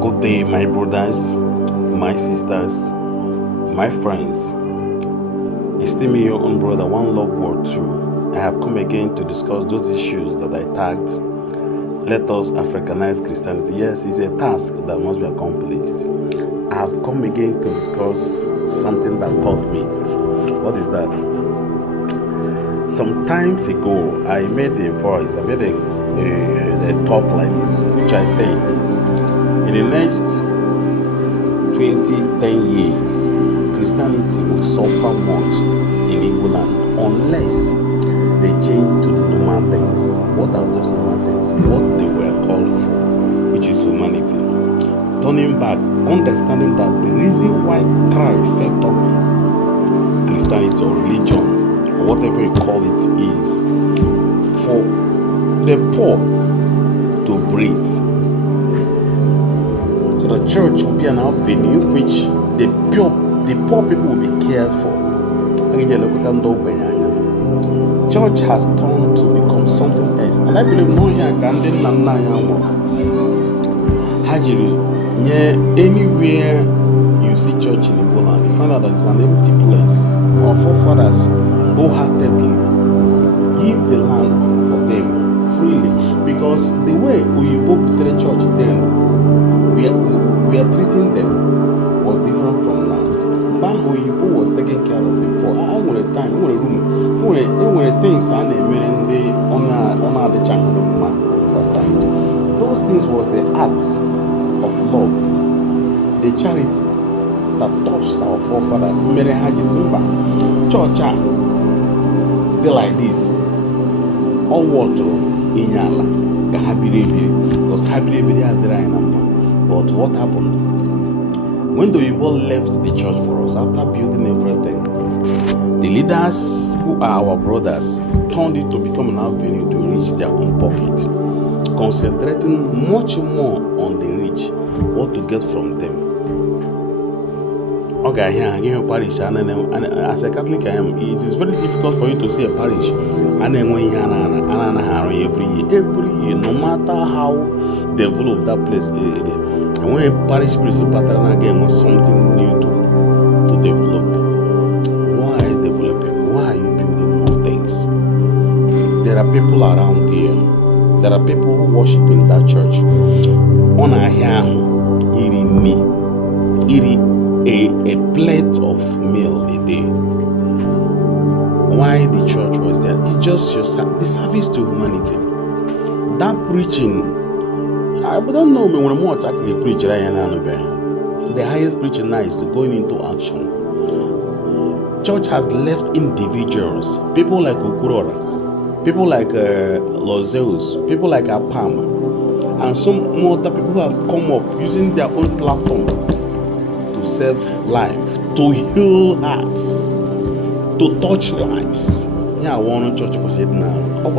Good day, my brothers, my sisters, my friends. It's still me, your own brother, One Love World 2. I have come again to discuss those issues that I tagged. Let us Africanize Christianity. Yes, it's a task that must be accomplished. I have come again to discuss something that caught me. What is that? Some times ago, I made a talk like this, which I said, in the next 10 years, Christianity will suffer much in Igbo land unless they change to the normal things. What are those normal things? What they were called for, which is humanity. Turning back, understanding that the reason why Christ set up Christianity or religion, or whatever you call it, is for the poor to breathe. So the church will be an avenue which the poor people will be cared for. Church has turned to become something else. And I believe no here can anywhere you see church in Igbo land, you find out that it's an empty place. Our forefathers wholeheartedly give the land for them freely, because the way Uyibo treated church then, we are treating them was different from now. Ban Uyibo was taking care of the poor. I want a time, I want a room, I want things and the honor the channel that time. Those things was the acts of love, the charity that touched our forefathers. Mere Haji Simba, church, they like this. All water in Yala, because Habiri are there in number. But what happened? When the Igbo left the church for us after building everything, the leaders who are our brothers turned it to become an avenue to reach their own pocket, concentrating much more on the rich, what to get from them. Okay, here parish, and as a Catholic I am, it is very difficult for you to see a parish and then when every year, no matter how developed that place is. And when a parish priest pattern again was something new to develop. Why developing? Why are you building more things? There are people around here. There are people who worship in that church. On a a plate of meal a day. Why the church was there? It's just the service to humanity. That preaching, I don't know me when I'm actually preach right now. The highest preaching now is going into action. Church has left individuals, people like Ukurora, people like Lozeus, people like Apam, and some more other people who have come up using their own platform to save life, to heal hearts, to touch lives. Yeah, one church was it now. Now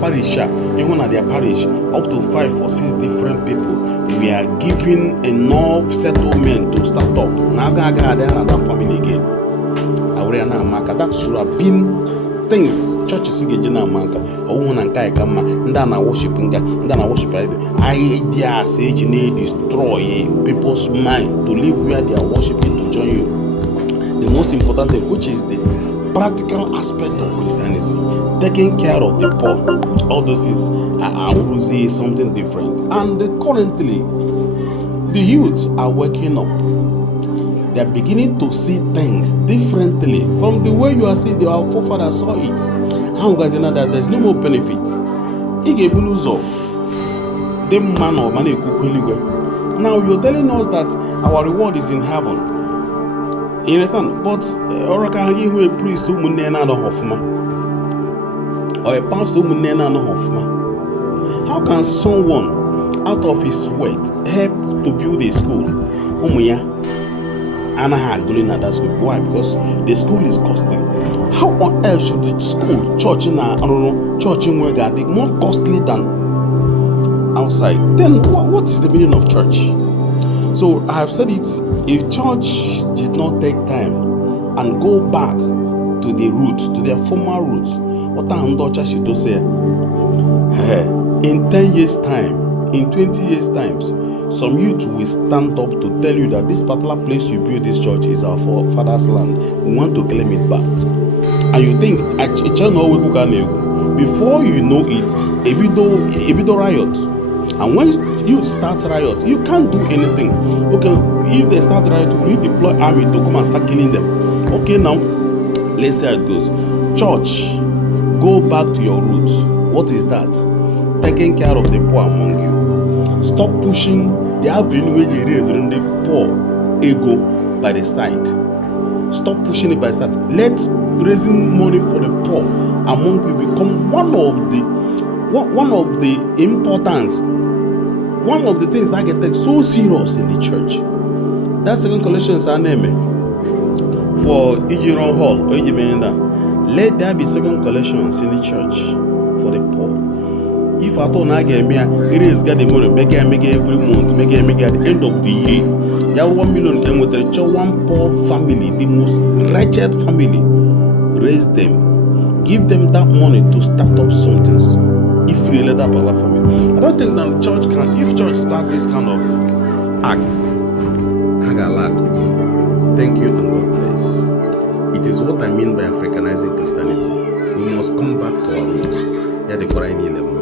parish, even at their parish, up to 5 or 6 different people. We are giving enough settlement to start up. Now another family again. That should have been things churches engage in America. Or one and Kaikama, and then I worshiping, and then I worship. Ideas destroy people's mind to live where they are worshiping to join you. The most important thing, which is the practical aspect of Christianity, taking care of the poor, all those is, I would say something different. And currently, the youth are waking up. They are beginning to see things differently from the way you are seeing our forefathers saw it. How guys know that there's no more benefit? Now you're telling us that our reward is in heaven. You understand? But or a priest who or a pastor who how can someone out of his sweat help to build a school? Going at that school. Why? Because the school is costly. How on earth should the school, church in church in Wega be more costly than outside? Then what is the meaning of church? So I have said it. If church did not take time and go back to the roots, to their former roots, what church should do say? In 10 years' time, in 20 years' time, some youth will stand up to tell you that this particular place you build this church is our father's land. We want to claim it back. And you think, before you know it, a bit riot. And when you start riot, you can't do anything. Okay, if they start riot, you deploy army to come and start killing them. Okay, now, let's see how it goes. Church, go back to your roots. What is that? Taking care of the poor among you. Stop pushing the avenue where you raise the poor ego by the side. Stop pushing it by the side. Let raising money for the poor among you become one of the importance, one of the things that get taken so serious in the church. That Second Colossians are named for Ijiron Hall or Ijimenda. Let there be Second Colossians in the church for the poor. If at all it is get the money, make it every month, make it at the end of the year. You have 1 million came with the one poor family, the most wretched family. Raise them, give them that money to start up something. If we let that particular family, I don't think that the church can. If church start this kind of acts, thank you and God bless. It is what I mean by Africanizing Christianity. We must come back to our roots. Yeah, the Quran 11.